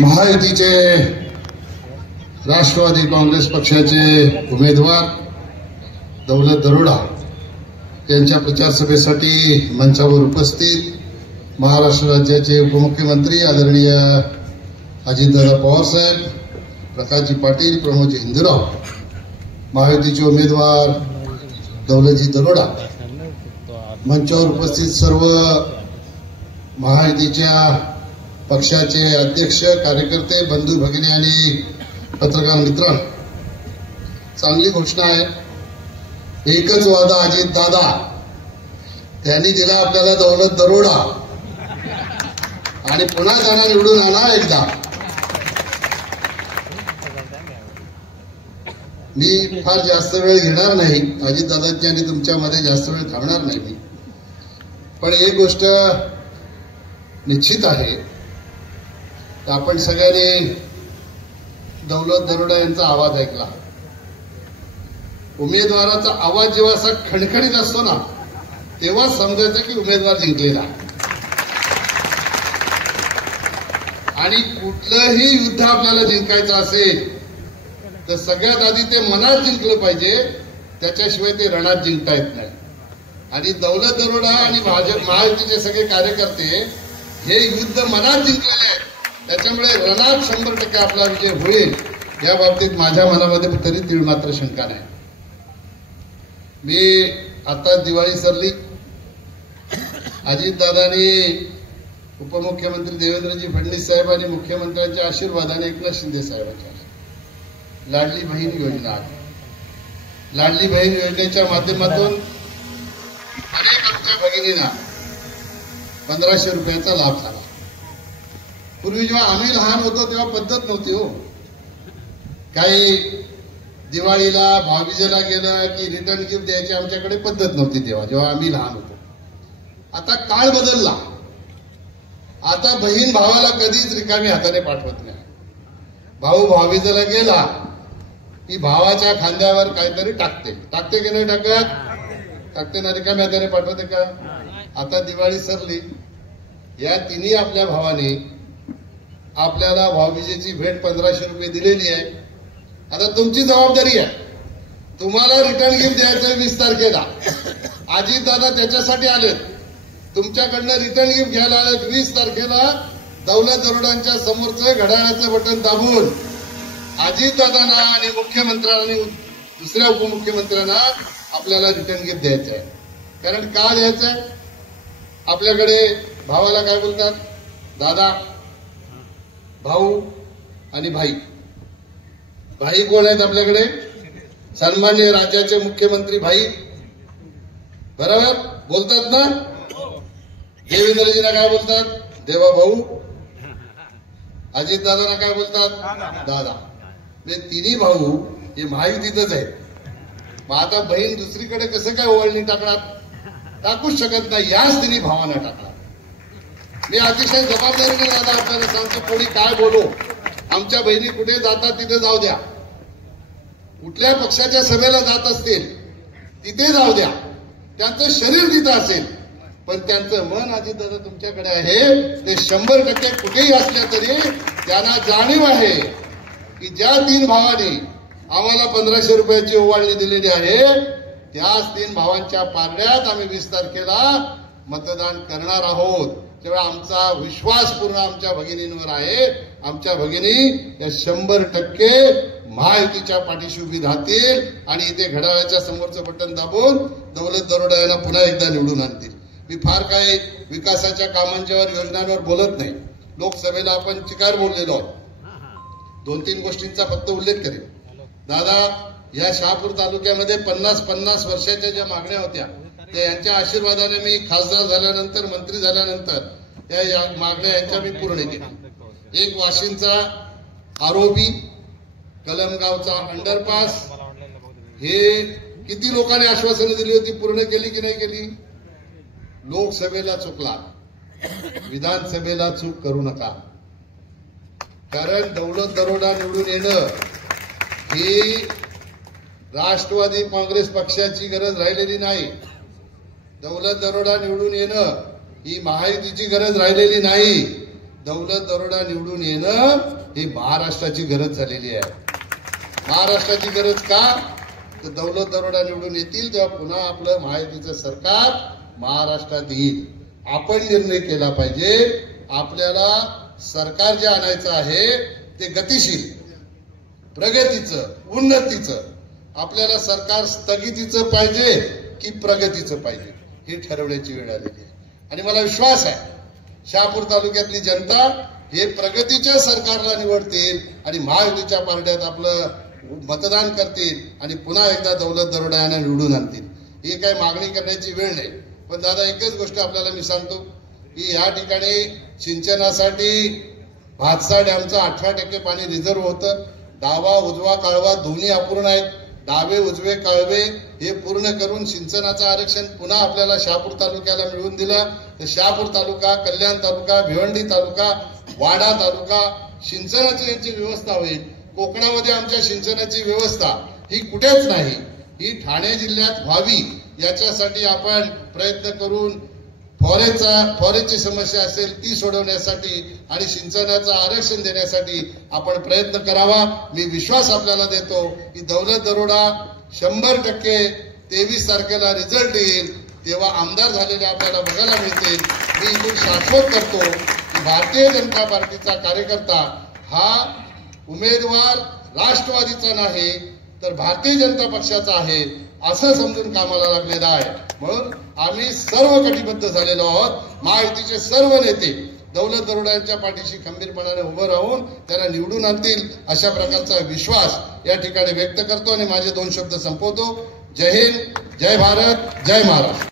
महायुतीचे राष्ट्रवादी काँग्रेस पक्षाचे उमेदवार दौलत दरोडा यांच्या प्रचार सभेसाठी मंचावर उपस्थित महाराष्ट्र राज्याचे उपमुख्यमंत्री आदरणीय अजितदादा पवार साहेब, प्रकाशजी पाटील, प्रमोदजी हिंदूराव, महायुतीचे उमेदवार दौलतजी दरोडा, मंचावर उपस्थित सर्व महायुतीच्या पक्षाचे अध्यक्ष, कार्यकर्ते, बंधू भगिनी आणि पत्रकार मित्रांनो, चांगली घोषणा आहे. एकच वादा अजित दादा, त्यांनी दिला आपल्याला दौलत दरोडा आणि पुन्हा त्यांना निवडून आणा एकदा. मी फार जास्त वेळ घेणार नाही, अजित दादांची आणि तुमच्यामध्ये जास्त वेळ थांबणार नाही मी. पण एक गोष्ट निश्चित आहे, आपण सगळ्यांनी दौलत दरोडा यांचा आवाज ऐकला. उमेदवाराचा आवाज जेव्हा असा खणखणीत असतो ना, तेव्हा समजायचं की उमेदवार जिंकलेला. आणि कुठलंही युद्ध आपल्याला जिंकायचं असेल तर सगळ्यात आधी ते मनात जिंकलं पाहिजे, त्याच्याशिवाय ते रणात जिंकता येत नाही. आणि दौलत दरोडा आणि महायुतीचे सगळे कार्यकर्ते हे युद्ध मनात जिंकलेले आहेत, त्याच्यामुळे रणात 100% आपला विजय होईल या बाबतीत माझ्या मनामध्ये तरी तीळ मात्र शंका नाही. मी आता दिवाळी सरली, अजितदादांनी, उपमुख्यमंत्री देवेंद्रजी फडणवीस साहेब आणि मुख्यमंत्र्यांच्या आशीर्वादाने एकनाथ शिंदे साहेबांच्या लाडली बहीण योजना, लाडली बहीण योजनेच्या माध्यमातून अनेक आमच्या भगिनींना 1500 रुपयाचा लाभ झाला. पूर्वी जेव्हा आम्ही लहान होतो तेव्हा पद्धत नव्हती हो. काही दिवाळीला भाऊबीजेला गेलं की रिटर्न गिफ्ट द्यायची आमच्याकडे पद्धत नव्हती जेव्हा आम्ही लहान होतो. आता काळ बदलला. आता बहीण भावाला कधीच रिकामी हाताने पाठवत नाही. भाऊ भाऊबीजेला गेला की भावाच्या खांद्यावर काहीतरी टाकते की नाही टाकत? टाकते ना, रिकामी हाताने पाठवते का? आता दिवाळी सरली, या तिन्ही आपल्या भावाने आपल्याला भाऊबीजेची भेट 1500 रुपये दिलेली आहे. आता तुमची जबाबदारी आहे, तुम्हाला रिटर्न गिफ्ट द्यायचं 20 तारखेला. अजितदादा त्याच्यासाठी आलेत, तुमच्याकडनं रिटर्न गिफ्ट घ्यायला आलेत. 20 तारखेला दौलत दरोडांच्या समोरचं घड्याळाचं बटन दाबून अजितदादांना आणि मुख्यमंत्र्यांना आणि दुसऱ्या उपमुख्यमंत्र्यांना आपल्याला रिटर्न गिफ्ट द्यायचं आहे. कारण का द्यायचं आहे? आपल्याकडे भावाला काय बोलतात? दादा, भाऊ आणि भाई. भाई कोण आहेत आपल्याकडे? सन्माननीय राज्याचे मुख्यमंत्री भाई, बरोबर बोलतात ना. देवेंद्रजींना काय बोलतात? देवा भाऊ. अजितदादांना काय बोलतात? दादा. म्हणजे तिन्ही भाऊ हे महायुतीतच आहेत. मग आता बहीण दुसरीकडे कसं काय ओवाळणी टाकणार? टाकूच शकत नाही. याच तिन्ही भावांना टाकणार. मी अतिशय जबाबदारीने दादा आपल्याला सांगतो, कोणी काय बोलो, आमच्या बहिणी कुठे जातात तिथे जाऊ द्या. कुठल्या पक्षाच्या सभेला जात असतील तिथे जाऊ द्या. त्यांचं शरीर तिथं असेल, पण त्यांचं मन अजितदादा तुमच्याकडे आहे. ते 100% कुठेही असल्या तरी त्यांना जाणीव आहे की ज्या 3 भावांनी आम्हाला 1500 रुपयाची ओवाळणी दिलेली आहे, त्याच 3 भावांच्या पारड्यात आम्ही 20 तारखेला मतदान करणार आहोत. तेव्हा आमचा विश्वास पूर्ण आमच्या भगिनींवर आहे. आमच्या भगिनी या 100% महायुतीच्या पाठीशी उभी राहतील आणि इथे घड्याळाच्या समोरचं बटन दाबून दौलत दरोडा यांना पुन्हा एकदा निवडून आणतील. मी फार काही विकासाच्या कामांच्यावर, योजनांवर बोलत नाही. लोकसभेला आपण चिकार बोललेलो आहोत. 2-3 गोष्टींचा फक्त उल्लेख करेन. दादा, या शहापूर तालुक्यामध्ये 50 वर्षाच्या ज्या मागण्या होत्या, त्या यांच्या आशीर्वादाने मी खासदार झाल्यानंतर, मंत्री झाल्यानंतर त्या मागण्या यांच्या मी पूर्ण केल्या. एक वाशिंचा आरोबी, कलमगावचा अंडरपास, हे किती लोकांनी आश्वासनं दिली होती, पूर्ण केली की नाही केली? लोकसभेला चुकला, विधानसभेला चूक करू नका. कारण दौलत दरोडा निवडून येणं ही राष्ट्रवादी काँग्रेस पक्षाची गरज राहिलेली नाही. दौलत दरोडा निवडून येणं ही महायुतीची गरज राहिलेली नाही. दौलत दरोडा निवडून येणं ही महाराष्ट्राची गरज झालेली आहे. महाराष्ट्राची गरज का? तर दौलत दरोडा निवडून येतील तेव्हा पुन्हा आपलं महायुतीचं सरकार महाराष्ट्रात येईल. आपण निर्णय केला पाहिजे. आपल्याला सरकार जे आणायचं आहे ते गतिशील, प्रगतीचं, उन्नतीचं. आपल्याला सरकार स्थगितीचं पाहिजे की प्रगतीचं पाहिजे हे ठरवण्याची वेळ आलेली आहे. आणि मला विश्वास आहे शहापूर तालुक्यातली जनता हे प्रगतीच्या सरकारला निवडतील आणि महायुतीच्या पार्ट्यात आपलं मतदान करतील आणि पुन्हा एकदा दौलत दरोडा यांना निवडून आणतील. ही काही मागणी करण्याची वेळ नाही. पण दादा एकच गोष्ट आपल्याला मी सांगतो की या ठिकाणी सिंचनासाठी भातसा डॅमचं 18% पाणी रिझर्व्ह होतं. डावा उजवा कालवा दोन्ही अपूर्ण आहेत. डावे उजवे कालवे हे पूर्ण करून सिंचनाचं आरक्षण पुन्हा आपल्याला शहापूर तालुक्याला मिळवून दिलं. तर शहापूर तालुका, कल्याण तालुका, भिवंडी तालुका, वाडा तालुका सिंचनाची यांची व्यवस्था होईल. कोकणामध्ये आमच्या सिंचनाची व्यवस्था ही कुठेच नाही. ही ठाणे जिल्ह्यात व्हावी याच्यासाठी आपण प्रयत्न करून फॉरेस्टची समस्या असेल ती सोडवण्यासाठी आणि सिंचनाचं आरक्षण देण्यासाठी आपण प्रयत्न करावा. मी विश्वास आपल्याला देतो की दौलत दरोडा 100% 23 तारखेला रिझल्ट येईल तेव्हा आमदार झालेले आपल्याला बघायला मिळतील. मी इथून शाश्वत करतो की भारतीय जनता पार्टीचा कार्यकर्ता हा उमेदवार राष्ट्रवादीचा नाही तर भारतीय जनता पक्षाचा आहे असं समजून कामाला लागलेला आहे. म्हणून आम्ही सर्व कटिबद्ध झालेलो आहोत. महायुतीचे सर्व नेते दौलत दरोड्यांच्या पाठीशी खंबीरपणाने उभं राहून त्यांना निवडून आणतील अशा प्रकारचा विश्वास या ठिकाणी व्यक्त करतो आणि माझे 2 शब्द संपवतो. जय हिंद, जय भारत, जय महाराष्ट्र.